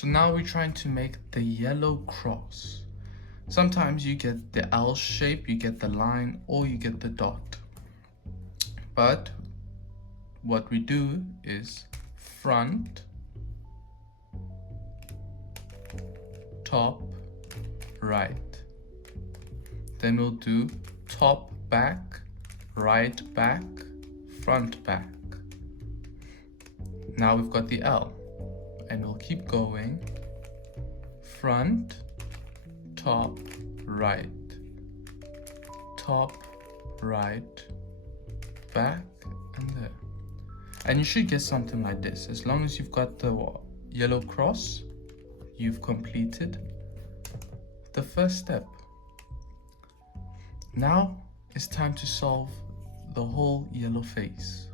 So now we're trying to make the yellow cross. Sometimes you get the L shape, you get the line, or you get the dot. But what we do is front, top, right. Then we'll do top, back, right, back, front, back. Now we've got the L, and we'll keep going. Front, top, right, top, right, back, and there. And you should get something like this. As long as you've got the yellow cross, you've completed the first step. Now it's time to solve the whole yellow face.